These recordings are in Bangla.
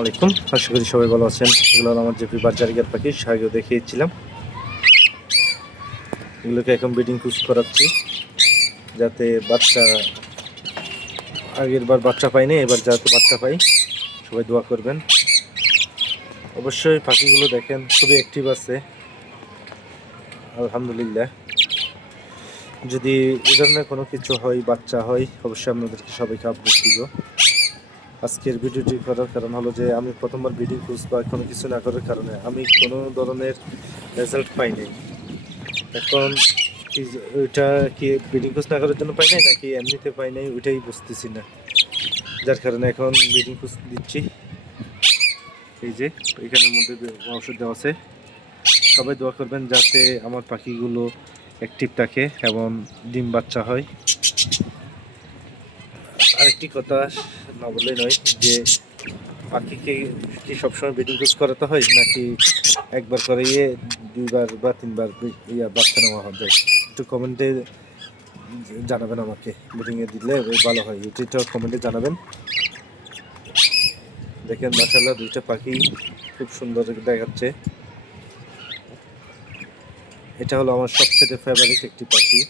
আলাইকুম, আশা করি সবাই ভালো আছেন। এগুলো আমার জেপি বাচ্চারিকার পাখি, আগেও দেখিয়েছিলাম। এগুলোকে এখন ব্রিডিং কুচ করাচ্ছি যাতে বাচ্চা, আগের বার বাচ্চা পাইনি, এবার যাতে বাচ্চা পাই। সবাই দোয়া করবেন। অবশ্যই পাখিগুলো দেখেন খুবই অ্যাক্টিভ আছে, আলহামদুলিল্লাহ। যদি এই ধরনের কোনো কিছু হয়, বাচ্চা হয়, অবশ্যই আপনাদেরকে সবাইকে আপডেট দিব। আজকের ভিডিওটি করার কারণ হলো যে আমি প্রথমবার ব্রিডিং কোর্স বা কোনো কিছু না করার কারণে আমি কোনো ধরনের রেজাল্ট পাইনি। এখন ওইটা কি ব্রিডিং কোর্স না করার জন্য পাই নাই নাকি এমনিতে পাই নাই, ওইটাই বুঝতেছি না। যার কারণে এখন ব্রিডিং কোর্স দিচ্ছি। এই যে এখানের মধ্যে ওষুধ দেওয়া আছে। সবাই দোয়া করবেন যাতে আমার পাখিগুলো অ্যাক্টিভ থাকে এবং ডিম বাচ্চা হয়। আরেকটি কথা না বললে নয় যে পাখিকে কি সবসময় ব্রিডিং কোর্স করাতে হয় নাকি একবার করিয়ে দুইবার বা তিনবার বাচ্চা নেওয়া হবে? একটু কমেন্টে জানাবেন আমাকে। ব্রিডিংয়ে দিলে ভালো হয়, এটাও কমেন্টে জানাবেন। দেখেন মাশাআল্লাহ, দুইটা পাখি খুব সুন্দর দেখাচ্ছে। এটা হলো আমার সবচেয়ে ফেভারিট একটি পাখি।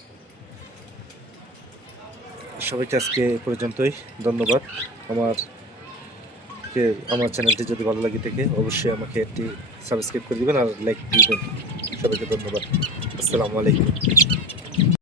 সবাইকে আজকে পর্যন্তই, ধন্যবাদ। আমার চ্যানেলটি যদি ভালো লাগে থাকে অবশ্যই আমাকে একটি সাবস্ক্রাইব করে দিবেন আর লাইক দিবেন। সবাইকে ধন্যবাদ। আসসালামু আলাইকুম।